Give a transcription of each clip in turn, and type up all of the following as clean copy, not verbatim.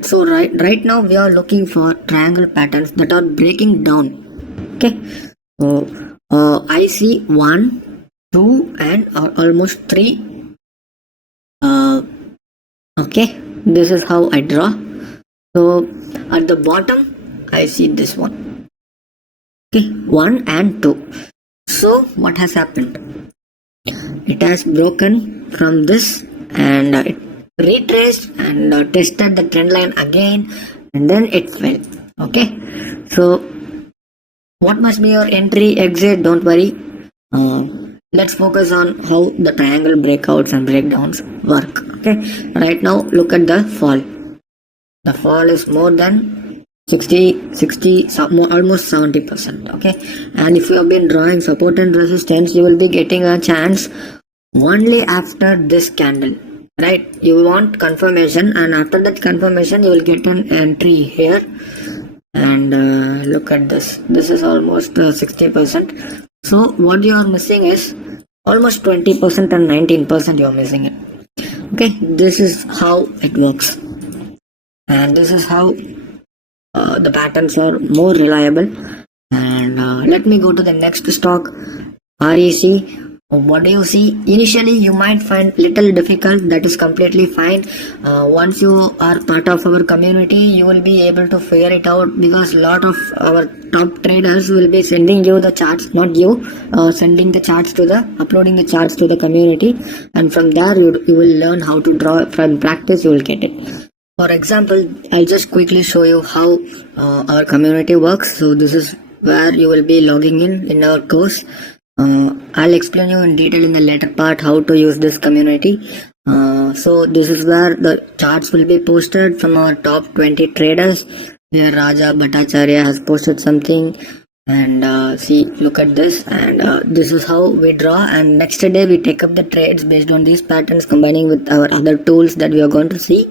Alright, so right now we are looking for triangle patterns that are breaking down. Okay, so I see 1, 2, and almost 3. Uh, okay, this is how I draw. So at the bottom, I see this one. Okay, 1 and 2. So what has happened? It has broken from this and it retraced and tested the trend line again, and then it fell. Okay, so what must be your entry exit? Don't worry. Uh, let's focus on how the triangle breakouts and breakdowns work. Okay, right now look at the fall. The fall is more than 60, almost 70%. Okay, and if you have been drawing support and resistance, you will be getting a chance only after this candle, right? You want confirmation, and after that confirmation you will get an entry here. And look at this is almost 60%. So what you are missing is almost 20% and 19% you are missing it. Okay, this is how it works, and this is how the patterns are more reliable. And let me go to the next stock, REC. What do you see? Initially you might find little difficult. That is completely fine. Once you are part of our community, you will be able to figure it out, because a lot of our top traders will be sending you the charts, not you, sending the charts to the uploading the charts to the community, and from there you will learn how to draw. From practice you will get it. For example, I'll just quickly show you how our community works. So this is where you will be logging in our course. I'll explain you in detail in the later part how to use this community. So this is where the charts will be posted from our top 20 traders. Here Raja Bhattacharya has posted something, and see, look at this, and this is how we draw, and next day we take up the trades based on these patterns, combining with our other tools that we are going to see.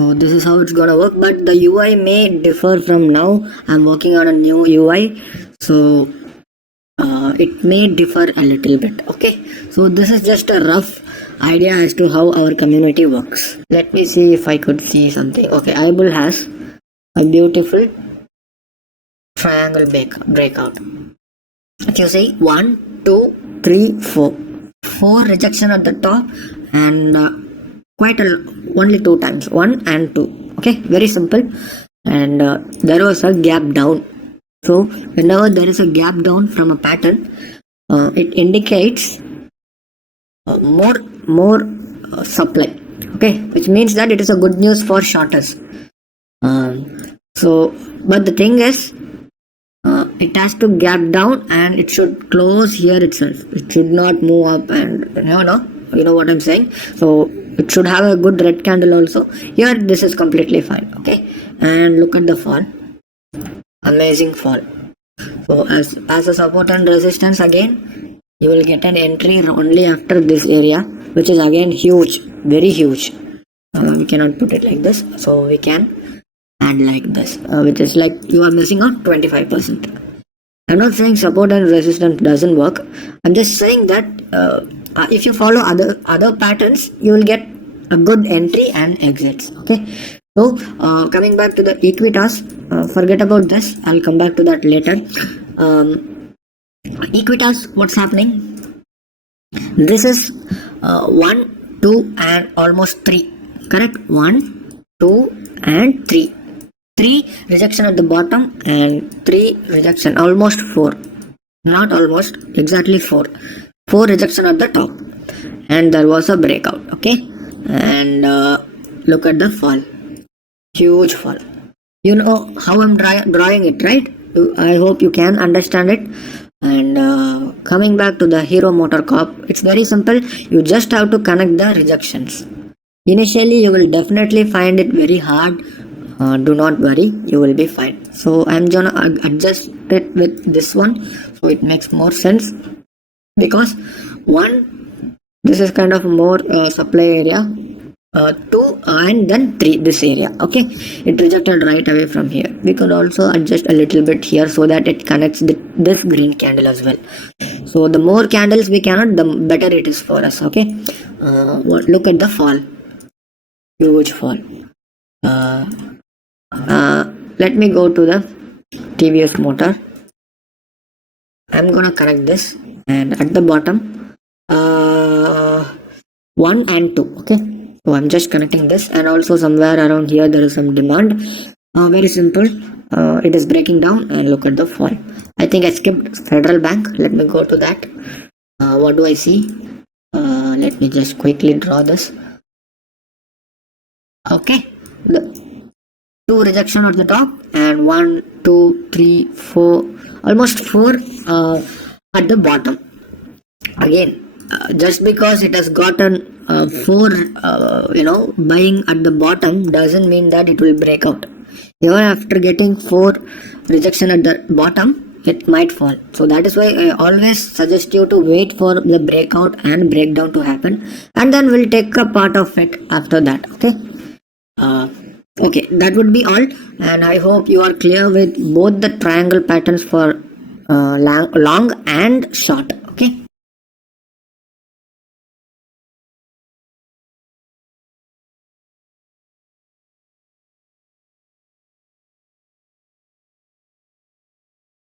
So this is how it's gonna work, but the UI may differ from now. I'm working on a new UI, so it may differ a little bit. Okay, so this is just a rough idea as to how our community works. Let me see if I could see something. Okay, Eyeball has a beautiful triangle breakout. If you see 1, 2, 3, 4, 4 rejection at the top, and only 2 times, 1 and 2. Okay, very simple. And there was a gap down. So whenever there is a gap down from a pattern, it indicates more supply. Okay, which means that it is a good news for shorters. So but the thing is, it has to gap down and it should close here itself. It should not move up, and you know what I'm saying. So it should have a good red candle also. Here this is completely fine. Okay, and look at the fall. Amazing fall. So as a support and resistance, again you will get an entry only after this area, which is again huge, very huge. We cannot put it like this, so we can add like this, which is like you are missing out 25%. I'm not saying support and resistance doesn't work. I'm just saying that if you follow other patterns, you will get a good entry and exits. Okay, so coming back to the Equitas, forget about this. I'll come back to that later. Equitas, what's happening? This is 1, 2, and almost 3. Correct? 1, 2, and 3. 3 rejection at the bottom and 3 rejection, almost 4. Not almost, exactly 4. 4 rejection at the top, and there was a breakout. Okay, and look at the fall. Huge fall. You know how I'm drawing it, right? I hope you can understand it. And coming back to the Hero MotoCorp, it's very simple. You just have to connect the rejections. Initially you will definitely find it very hard. Do not worry, you will be fine. So I'm gonna adjust it with this one, so it makes more sense, because 1, this is kind of more supply area, 2, and then 3, this area. Okay, it rejected right away from here. We could also adjust a little bit here so that it connects this green candle as well. So the more candles we cannot, the better it is for us. Okay, look at the fall. Huge fall. uh, let me go to the TVS motor. I'm gonna connect this, and at the bottom, 1 and 2. Okay, so I'm just connecting this, and also somewhere around here there is some demand. Very simple. It is breaking down, and look at the fall. I think I skipped Federal Bank. Let me go to that. What do I see? Let me just quickly draw this. Okay, the two rejection at the top, and 1, 2, 3, 4, almost 4 at the bottom. Again, just because it has gotten 4 buying at the bottom doesn't mean that it will break out. Even after getting 4 rejection at the bottom, it might fall. So that is why I always suggest you to wait for the breakout and breakdown to happen, and then we'll take a part of it after that. Okay, that would be all, and I hope you are clear with both the triangle patterns for long and short.